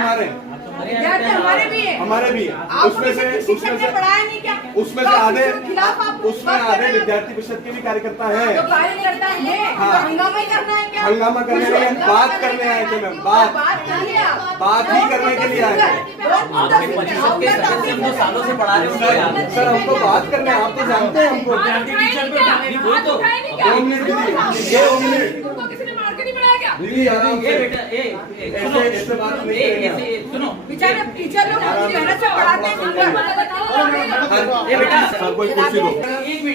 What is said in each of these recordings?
हमारे हमारे भी है, हमारे भी उसमें से पढ़ाया नहीं क्या? उसमें से आधे विद्यार्थी परिषद के भी कार्यकर्ता है। कार्यकर्ता है, हंगामा ही करना है क्या? हंगामा करने के लिए बात करने आए थे मैम, बात ही करने के लिए आए थे। आपके परिषद के सदस्य हम 2 सालों से पढ़ा रहे हैं सर हमको बात करना है, आप तो जानते हैं हमको। 2 मिनट किसी ने मार के नहीं पढ़ाया क्या? दीदी आराम से, ऐसे बात नहीं सुनो बेचारे टीचर लोग अपनी मेहनत से पढ़ाते हैं। सर कोई कुर्सी दो।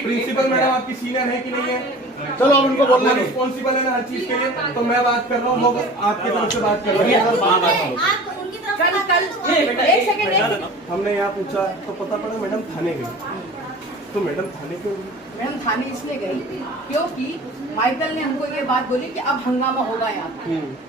प्रिंसिपल मैडम आपकी सीनियर है कि नहीं है? चलो अब उनको बोलना रिस्पॉन्सिबल है ना हर चीज के लिए। तो मैं बात कर रहा हूँ, वो आपकी तरफ से बात कर रही है। एक सेकंड हमने यहाँ पूछा तो पता पड़ा मैडम थाने गई। तो मैडम थाने क्यों गई? मैडम थाने इसलिए गई क्योंकि माइकल ने हमको ये बात बोली कि अब हंगामा होगा यहाँ,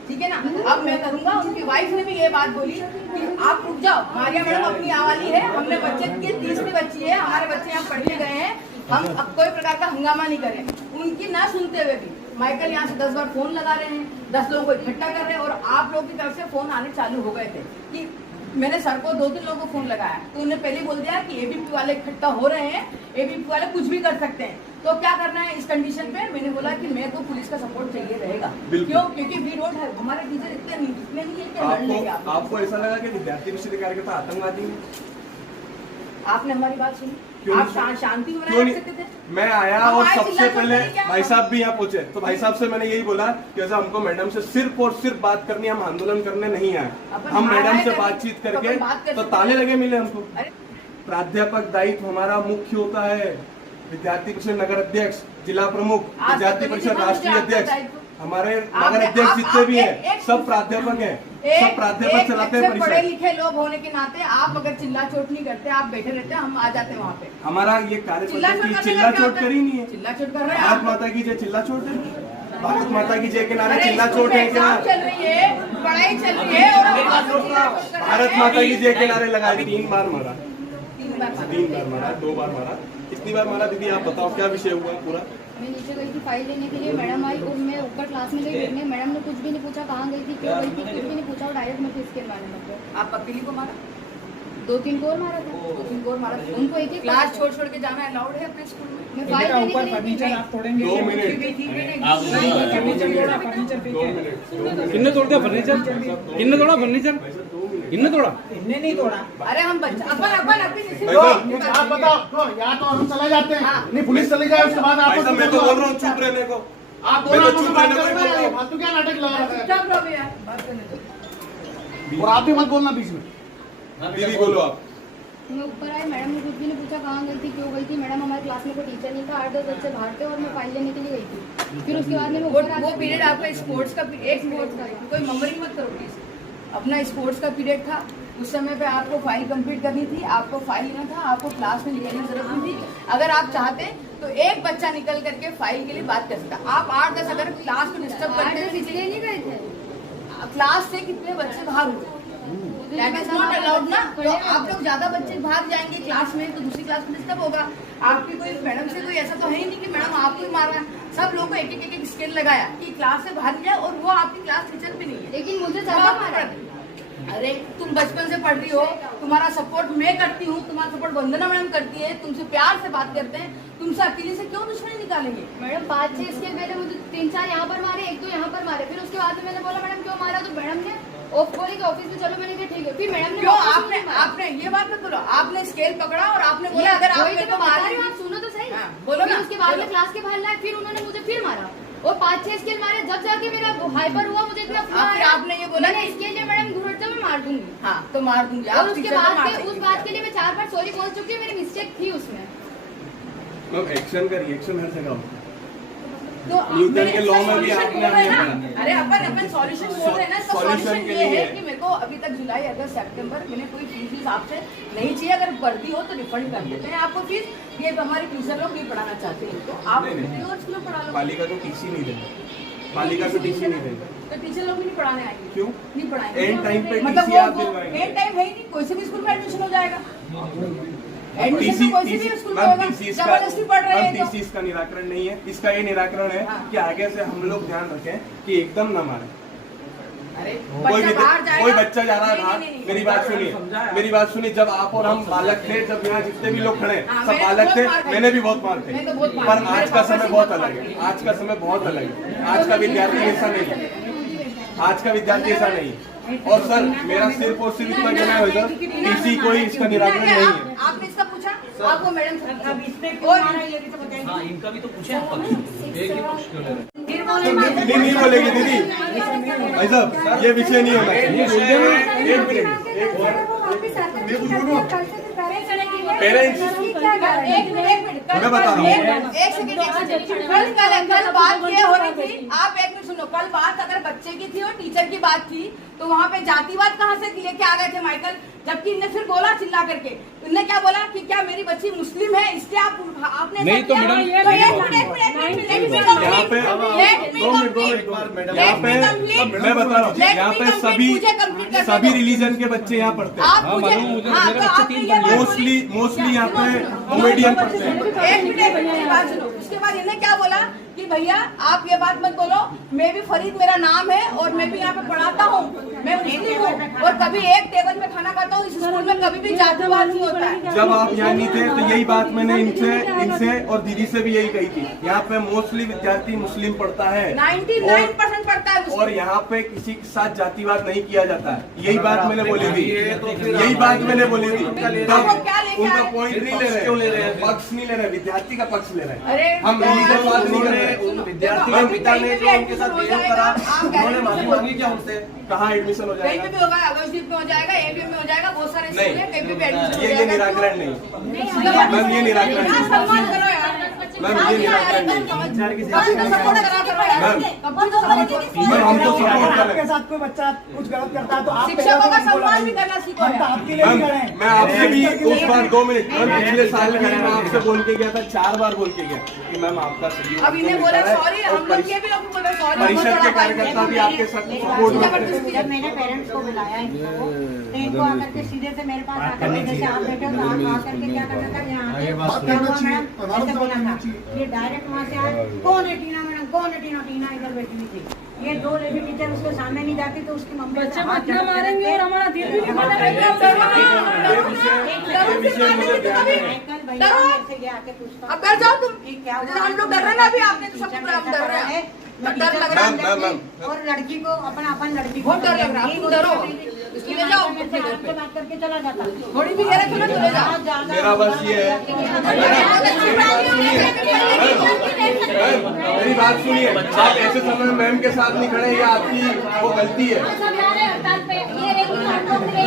ठीक है ना? अब मैं करूँगा। उनकी वाइफ ने भी ये बात बोली कि आप रुक जाओ, मारिया मैडम अपनी आवाली है, हमने बच्चे की 30वीं बच्ची है, हमारे बच्चे यहाँ पढ़ने गए हैं, हम अब कोई प्रकार का हंगामा नहीं करें। उनकी ना सुनते हुए भी माइकल यहाँ से 10 बार फोन लगा रहे हैं, 10 लोगों को इकट्ठा कर रहे हैं, और आप लोगों की तरफ से फोन आने चालू हो गए थे कि मैंने सर को 2-3 लोगों को फोन लगाया तो उन्हें पहले बोल दिया कि एबीपी वाले इकट्ठा हो रहे हैं, एबीपी वाले कुछ भी कर सकते हैं, तो क्या करना है इस कंडीशन पे? मैंने बोला कि मेरे को पुलिस का सपोर्ट चाहिए रहेगा। क्यों? क्योंकि वी डोंट हैव, हमारे टीचर इतने नहीं है कि लड़ लेंगे। आपको ऐसा लगा कि विद्यार्थी परिषद कार्यकर्ता आतंकवादी है? आपने हमारी बात सुनी? आप शांति बनाए रख सकते थे? मैं आया और सबसे पहले भाई साहब भी यहाँ पहुंचे तो भाई साहब से मैंने यही बोला कि ऐसा हमको मैडम से सिर्फ और सिर्फ बात करनी, हम आंदोलन करने नहीं आए। हम मैडम से बातचीत करके तो ताले लगे मिले हमको। प्राध्यापक दायित्व हमारा मुख्य होता है, विद्यार्थी परिषद नगर अध्यक्ष, जिला प्रमुख, विद्यार्थी परिषद राष्ट्रीय अध्यक्ष, हमारे नगर अध्यक्ष जितने भी हैं सब प्राध्यापक हैं, सब प्राध्यापक चलाते हैं परिषद। पढ़े लिखे लोग होने के नाते आप अगर चिल्ला चोट नहीं करते, आप बैठे रहते, हम आ जाते वहाँ पे। हमारा ये कार्य चिल्ला चोट करी नहीं है। चिल्ला चोट कर रहे हैं। भारत माता की जय चिल्ला चोट है, भारत माता की जय के नारे चिल्ला चोट है क्या? चल रही है, पढ़ाई चल रही है और भारत माता की जय के नारे लगाए। 3 बार मारा, 3 बार मारा, 2 बार मारा, कितनी बार मारा? दीदी आप बताओ क्या विषय हुआ पूरा? मैं नीचे गई थी फाइल लेने के लिए, मैडम आई और मैं ऊपर क्लास में गई बैठने, मैडम ने कुछ भी नहीं पूछा कहाँ गई थी, क्यों गई थी, कुछ भी नहीं पूछा, और डायरेक्ट मुझे स्केल मारने लग गए। आप पपीली को मारा? 2-3 को और मारा था। 2-3 को और मारा। उनको एक क्लास छोड़ के जाना अलाउड है अपने स्कूल में? मैं फाइल लेने के लिए फर्नीचर आप तोड़ेंगे? 2 मिनट किन्ने तोड़ दिया फर्नीचर? किन्ने तोड़ा फर्नीचर? किन्ने तोड़ा? इनने नहीं तोड़ा। अरे हम बच्चा अपन आप बताओ, या तो हम चले जाते हैं, नहीं पुलिस चली जाए, उसके बाद आपको मैं तो बोल रहा हूँ चुप रहने को। आप मैं तो दोनों चुप बात रहने को ही बोल रहा हूँ। फालतू क्या नाटक लगा रहे हैं? चुप रहो यार, बात करने दो। और आप भी मत बोलना बीच में। दीदी बोलो आप। मैं ऊपर आई, मैडम ने कुछ भी नहीं पूछा कहाँ गई थी, क्यों गई थी। मैडम हमारे क्लास में कोई टीचर नहीं था, 8-10 बच्चे बाहर थे और मैं फाइल लेने के लिए गई थी। फिर उसके बाद में वो पीरियड आपका स्पोर्ट्स का, एक स्पोर्ट्स का, कोई ममरी मत करो प्लीज। अपना स्पोर्ट्स का पीरियड था, उस समय पे आपको फाइल कंप्लीट करनी थी, आपको फाइल लेना था, आपको क्लास में लिखने की जरूरत नहीं थी। अगर आप चाहते तो एक बच्चा निकल करके फाइल के लिए बात कर सकता। आप 8-10 अगर क्लास को डिस्टर्ब करते इसलिए नहीं गए थे। क्लास से कितने बच्चे बाहर हुए? That is not allowed ना। तो आप लोग ज्यादा बच्चे भाग जाएंगे क्लास में तो दूसरी क्लास में डिस्टर्ब होगा। आपकी कोई मैडम से कोई ऐसा तो है ही नहीं कि मैडम आपको ही मारा। सब लोगों को एक स्केल लगाया कि क्लास से बाहर जाए, और वो आपकी क्लास टीचर भी नहीं है। लेकिन मुझे ज्यादा मारा। अरे तुम बचपन से पढ़ रही हो, तुम्हारा सपोर्ट मैं करती हूँ, तुम्हारा सपोर्ट वंदना मैडम करती है, तुमसे प्यार से बात करते हैं, तुमसे अकेले से क्यों दुश्मनी निकालेंगे? मैडम 5-6 स्केल पहले मुझे 3-4 यहाँ पर मारे, 1-2 यहाँ पर मारे। फिर उसके बाद में मैंने बोला मैडम क्यों मारा, तो मैडम ने बोले कि ऑफिस में चलो। मैंने कहा ठीक है। फिर मैडम ने क्यों आपने ये बात मत बोलो, आपने स्केल पकड़ा और आपने बोला अगर आप मेरे को मार रही हो, आप सुनो तो सही। बोलो ना। उसके बाद में क्लास के बाहर लाए, फिर उन्होंने मुझे फिर मारा और 5-6 स्केल मारे। जब जाके मेरा हाइपर हुआ, मुझे इतना आपने ये बोला ना इसके लिए मैडम घूरते मैं मार दूंगी। हाँ तो मार दूंगी। और उसके बाद उस बात के लिए मैं 4 बार सॉरी बोल चुकी हूँ, मेरी मिस्टेक थी उसमें। एक्शन का रिएक्शन हर जगह होता है। तो न्यूटन के लॉ में भी आपने अरे अपन सॉल्यूशन बोल रहे हैं ना। इसका सॉल्यूशन ये है कि मेरे को अभी तक जुलाई, अगस्त, सितंबर मैंने कोई फीस आपसे नहीं चाहिए। अगर बढ़ती हो तो रिफंड कर देते हैं आपको फीस। ये तो हमारे टीचर लोग नहीं पढ़ाना चाहते हैं तो आप स्कूल पढ़ा लो। पालिका को टीसी नहीं देंगे, पालिका को टीसी नहीं देंगे तो टीचर लोग भी नहीं पढ़ाने आएंगे। क्यों? नहीं पढ़ाएंगे। एंड टाइम पे मतलब टीसी आप दिलवाएंगे। एंड टाइम है ही नहीं, कोई से भी स्कूल में एडमिशन हो जाएगा। टीसी पढ़ रहे हैं टीसी इसका निराकरण नहीं है। इसका ये निराकरण है कि आगे से हम लोग ध्यान रखें कि एकदम न मारे। कोई बच्चा जा रहा है बाहर, मेरी बात सुनिए, जब आप और हम बालक थे, जब यहाँ जितने भी लोग खड़े हैं सब बालक थे, मैंने भी बहुत मार थे, पर आज का समय बहुत अलग है, आज का समय बहुत अलग है। आज का विद्यार्थी ऐसा नहीं है, आज का विद्यार्थी ऐसा नहीं है। और सर मेरा सिर्फ और सिर्फ इतना कहना है सर, किसी कोई इसका निराकरण नहीं है। आपने इसका पूछा, आपको मैडम हाँ, इनका भी तो पूछे आप पक्ष। एक ही पक्ष क्यों ले रहे हैं? नहीं बोलेगी दीदी, भाई साहब ये विषय नहीं होना चाहिए। एक मिनट पेरेंट्स मैं बता रहा हूँ, एक सेकंड, कल बात ये हो रही थी, आप एक मिनट सुनो। कल बात अगर बच्चे की थी और टीचर की बात थी, तो वहाँ पे जातिवाद कहाँ से लेके आ गए थे माइकल? जबकि इनने फिर बोला चिल्ला करके, इनने क्या बोला कि क्या मेरी बच्ची मुस्लिम है इसलिए आपने नहीं तो मैडम यहाँ पे मैं बता रहा हूँ, यहाँ पे सभी रिलीजन के बच्चे यहाँ पढ़ते हैं, मोस्टली यहाँ पे कॉमेडियन पढ़ते हैं। एक मिनट बात सुनो। उसके बाद इन्हें क्या बोला कि भैया आप ये बात मत बोलो, मैं भी फरीद मेरा नाम है और मैं भी यहाँ पे पढ़ाता हूँ, मैं मुस्लिम हूँ और कभी एक टेबल में खाना खाता हूँ, इस स्कूल में कभी भी जातिवाद नहीं होता है। जब आप यहाँ नहीं थे तो यही बात मैंने इनसे और दीदी से भी यही कही थी। यहाँ पे मोस्टली विद्यार्थी मुस्लिम पढ़ता है, 99% पढ़ता है और यहाँ पे किसी के साथ जातिवाद नहीं किया जाता है। यही बात मैंने बोली थी, यही बात मैंने बोली थी। उनका पॉइंट नहीं ले रहे, क्यों ले रहे हैं? पक्ष नहीं ले रहे, विद्यार्थी का पक्ष ले रहे हैं। हम रिलीजनवाद नहीं कर रहे। उन विद्यार्थी के पिता ने जो उनके साथ बिहेव करा, उन्होंने माफी मांगी क्या उनसे? कहाँ एडमिशन हो कहीं जाएगा? पे भी होगा, अगरदीप में हो जाएगा, एबीएम में हो जाएगा, बहुत सारे स्कूल हैं, कहीं पे भी एडमिशन हो ये जाएगा। निराकरण नहीं, मैम ये निराकरण क्या नहीं, सम्मान करो यार, मैम ये निराकरण नहीं। सपोर्ट करा करो यार, मैम हम तो सपोर्ट कर रहे आपके हैं। साथ कोई बच्चा कुछ गलत करता है तो आप शिक्षकों का सम्मान भी करना सीखो हम तो यार। आपके लिए भी मैम कर रहे हैं। मैं आपसे भी उस बार 2 मिनट, मैम पिछले साल में मैं आपसे बोल के गया था, 4 बार बोल के गया कि मैम आपका सहयोग अब इन्हें बोला सॉरी, हम लोग ये भी लोग बोल रहे सॉरी, परिषद के कार्यकर्ता भी आपके साथ सपोर्ट में खड़े हैं। जब मैंने पेरेंट्स को बुलाया इनको, तो इनको आकर के सीधे से मेरे पास आकर के जैसे आप बैठे हो तो आप आकर के क्या करना था, यहाँ ऐसे बोला था। ये डायरेक्ट वहाँ से आए, कौन है टीना मैडम, कौन है टीना? टीना इधर बैठी हुई थी। ये 2 लेडी टीचर उसके सामने नहीं जाती तो उसकी मम्मी बच्चे मारना मारेंगे और हमारा दिल भी ये विषय मुझे ध्यान है। अब डर जाओ तुम, हम लोग डर रहे हैं ना, अभी आपने तो सब हम डर रहे हैं, डर लग रहा है। और लड़की को अपन लड़की को बहुत डर लग रहा है, तुम डरो, इसलिए ले जाओ, बात करके चला जाता। थोड़ी भी गैरत हो ना चले जाओ। मेरा बस ये है, मेरी बात सुनिए, आप ऐसे समय में मैम के साथ नहीं खड़े, ये आपकी वो गलती है।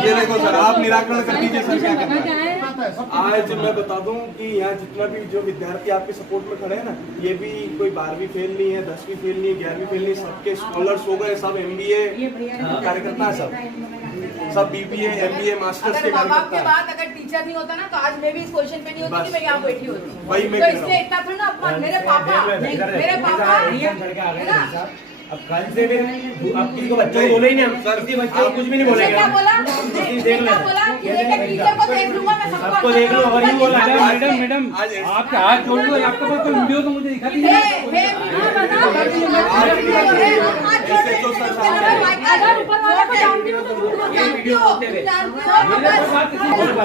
ये देखो सर, आप निराकरण कर दीजिए सर, क्या करना है। आज मैं बता दूं कि यहाँ जितना भी जो विद्यार्थी आपके सपोर्ट में खड़े हैं ना, ये भी कोई 12वीं फेल नहीं है, 10वीं फेल नहीं है, 11वीं फेल नहीं, सबके स्कॉलर्स हो गए, सब MBA कार्यकर्ता है, सब BBA MBA मास्टर्स के अगर बाप के कार्यकर्ता है। बाद अगर टीचर नहीं होता ना, तो आज मैं भी इस पोजीशन पे नहीं होती कि मैं यहाँ बैठी होती। वही मैं तो कह रहा हूँ। इसलिए इतना थोड़ा ना अपमान, मेरे पापा है ना, अब कल से फिर अब किसी को बच्चों को बोले ही नहीं हम, सर किसी बच्चे को कुछ भी नहीं मुझे बोलेंगे क्या हम। बोला, देख क्या लो, बोला कि एक टीचर को देख लूंगा मैं, सबको देख लो, और यूँ बोला मैडम आपके हाथ जोड़ लो, आपके पास कोई वीडियो तो मुझे दिखा दीजिए।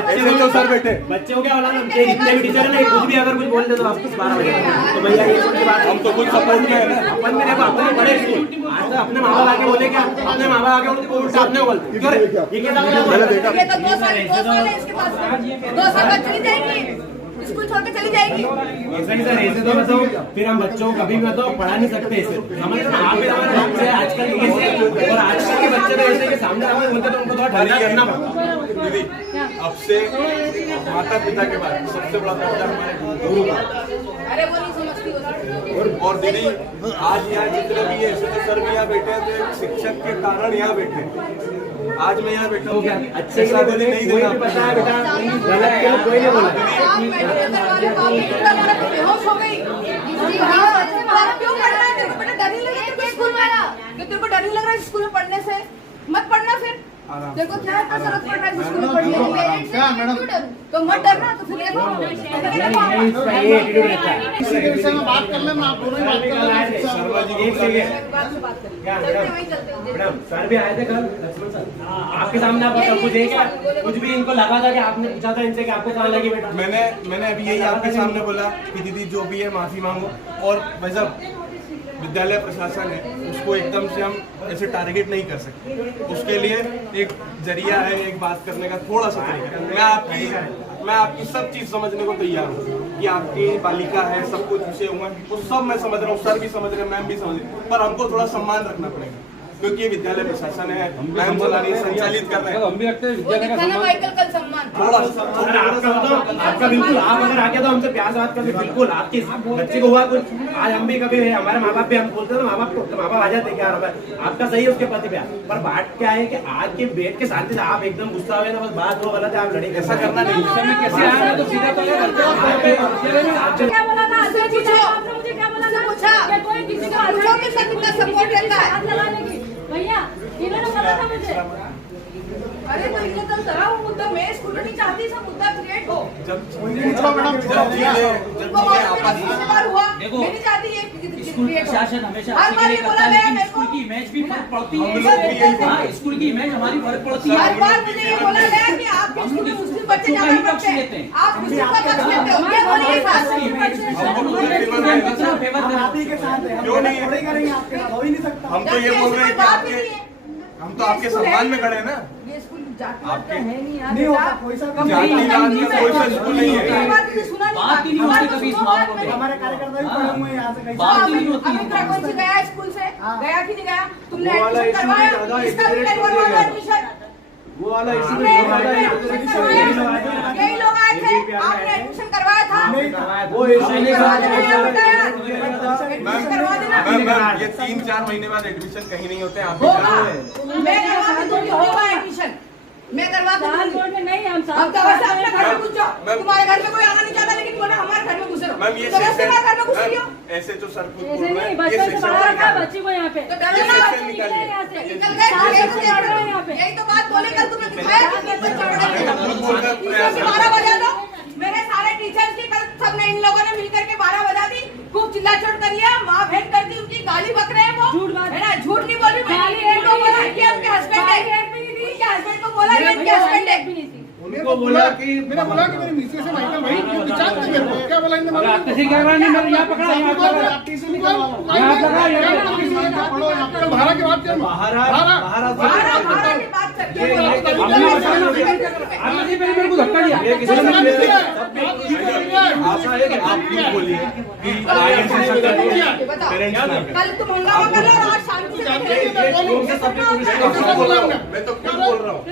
ऐसे तो सर बैठे, बच्चे को क्या बोला ना, कि जितने भी टीचर है ना, कुछ भी अगर कुछ बोल दे तो वापस 12 बजे तो भैया ये छोटी बात, हम तो कुछ सपोर्ट में है ना। अपन में देखो अपने बड़े स्कूल, आज तो अपने माँ बाप आके बोले क्या, अपने माँ बाप आके उनको उल्टा अपने बोल, क्यों रे? ये क्या मेरा बेटा ये तो 2 साल है इसके पास, 2 साल बाद चली जाएगी, स्कूल छोड़ के चली जाएगी। ऐसा ही सर, ऐसे तो बताओ फिर हम बच्चों को कभी भी बताओ पढ़ा नहीं सकते ऐसे, समझ रहे हो? आप भी हमारे बच्चे आजकल के कैसे, और आजकल के बच्चे तो ऐसे के सामने आके बोलते तो उनको थोड़ा ठंडा करना पड़ता। दीदी, अब से माता पिता के बाद सबसे बड़ा दर्जा हमारे गुरु का। अरे वो नहीं समझती होता। और दीदी आज यहाँ जितने भी ऐसे तो सर भी यहाँ बैठे हैं, तो शिक्षक के कारण यहाँ बैठे हैं। आज मैं यहाँ बैठा हूँ, अच्छे के लिए नहीं देना पता है बेटा, गलत के लिए कोई नहीं बोला। बेहोश हो गई, क्यों पढ़ रहा है? तेरे को बेटा डर नहीं लग रहा है स्कूल में आया? तेरे को डर नहीं लग रहा है स्कूल में पढ़ने से? मत पढ़ना फिर, आराम से। देखो क्या है जरूरत पड़ रहा है स्कूल में पढ़ने के लिए। क्या मैडम तो मत डरना, तो फिर देखो ये एटीट्यूड रहता है। सीधे से बात कर लेना, आप दोनों ही बात कर लेना। शर्मा जी एक को सेकंड बात से बात करेंगे। क्या चलते वहीं चलते हैं। मैडम सर भी आए थे कल लक्ष्मण सर आपके सामने आप बताओ कुछ है क्या कुछ भी इनको लगा था कि आपने पूछा था इनसे कि आपको कहाँ लगी बेटा मैंने अभी यही आपके सामने बोला कि दीदी जो भी है माफी मांगो। और भाई साहब विद्यालय प्रशासन है, उसको एकदम से हम ऐसे टारगेट नहीं कर सकते। उसके लिए एक जरिया है, एक बात करने का थोड़ा सा तरीका। मैं आपकी सब चीज समझने को तैयार हूँ कि आपकी बालिका है, सब कुछ विषय हुआ वो सब मैं समझ रहा हूँ, सर भी समझ रहे हैं, मैम भी समझ रहे हैं, पर हमको थोड़ा सम्मान रखना पड़ेगा क्योंकि ये विद्यालय प्रशासन है, मैम संचालित कर रहे हैं। हम भी रखते हैं वो विद्यालय का दिखाना सम्मान। माइकल कल सम्मान। थोड़ा अगर आपका बिल्कुल आप अगर आके तो हमसे प्यार से बात करते बिल्कुल आपकी बच्चे को हुआ कुछ आज हम भी कभी हमारे माँ बाप भी हम बोलते हैं माँ बाप आ जाते क्या आपका सही है उसके प्रति प्यार पर बात क्या है कि आज के बेट के शांति से आप एकदम गुस्सा हुए ना बस बात वो गलत है आप लड़े ऐसा करना नहीं है। कैसे आया तो सीधा तो ये करते क्या बोला था उससे पूछो। आपने मुझे क्या बोला था पूछा। कि कोई किसी का पूछो कि सब कितना सपोर्ट रहता है। हाथ लगाने की भैया इन्होंने बोला था मुझे अरे तो इन्हें तो तरह वो मुद्दा मैं स्कूल में नहीं चाहती सब मुद्दा क्रिएट हो। उनको आपस में सवाल हुआ, मैं नहीं चाहती ये स्कूल क्रिएट हो। प्रशासन हमेशा हर अच्छे के बार लिए ये करता बोला है गया लेकिन मेरे को। स्कूल की इमेज भी फर्क पड़ती हम लोग भी यही है। हाँ, स्कूल की इमेज हमारी फर्क पड़ती है। हर बार मुझे ये बोला गया कि आपके स्कूल में मुस्लिम बच्चे बच्चों का ज्यादा ही पक्ष पढ़ते लेते हैं, हैं। आप मुस्लिम का पक्ष लेते हो, ये बोलिए बात। क्यों नहीं है? हम तो ये बोल रहे हैं कि आपके हम तो आपके सम्मान में खड़े हैं ना। ये स्कूल जाति आपके है नहीं यार। नहीं होता कोई सा जाति का कोई सा स्कूल नहीं है। बात ही नहीं होती कभी इस मामलों में। हमारे कार्यकर्ता भी पढ़े हुए हैं यहाँ से कहीं बात ही नहीं होती अमित रघुवंशी गया स्कूल से, गया कि नहीं गया? तुमने वो वाला एडमिशन issue करवाया, ज्यादा इसका भी integrate करवाया हो गया। एडमिशन। वो वाला इशू हमने एडमिशन करवाया, यही लोग आए थे, आपने एडमिशन करवाया था। वो एडमिशन करवा देना। मैम ये 3-4 महीने बाद एडमिशन कहीं नहीं होते हैं, आप भी जानते हैं। मैं करवा दूंगी, होगा एडमिशन, मैं करवा दूंगी। में नहीं हम हम तो वैसे अपने घर में घुस जाओ, तुम्हारे घर में कोई आना नहीं चाहता लेकिन बोले हमारे घर में घुसे रहो। मैम ये तो वैसे हमारे घर में घुस रही हो ऐसे जो सर खुद ऐसे बोल रहे नहीं हैं, बचपन से सेक्शन पढ़ा रखा है निकालिए। बच्ची को यहाँ पे तो डरो ये ना, सेक्शन निकालिए। यहाँ से निकल गए, साल यही से तो पढ़ रहे हैं यहाँ पे यही तो बात बोले कल तुमने दिखाया कि कितने चढ़ रहे हैं। खुद बोल रहे हैं, टीचर की 12 बजा दो, मेरे सारे टीचर्स की कल सबने इन लोगों ने मिलकर के 12 बजा दी, खूब चिल्ला चोट करिए, माँ बहन कर दी, उनकी गाली बक रहे हैं वो, झूठ बात है ना, झूठ नहीं बोली मैंने, उनको बोला कि उनके हस्बैंड है, उनके हस्बैंड को बोला कि उनके हस्बैंड है। उनको बोला कि मैंने बोला कि मेरी मिसेस है माइकल भाई क्यों विचार नहीं मेरे को क्या बोला इन्होंने आप किसी क्या नहीं मैं यहाँ पकड़ा यहाँ पकड़ा पढ़ो आपका भाड़ा के बाद क्या बारह की बात करते हैं। आपने मेरे को धक्का दिया आशा है कि आप क्यों बोलिए कि आगे से शक्ल बताओ, पेरेंट्स ना कल तुम हंगामा कर रहे हो और आज शांति से बैठे हो। मैं तो क्यों बोल रहा हूँ।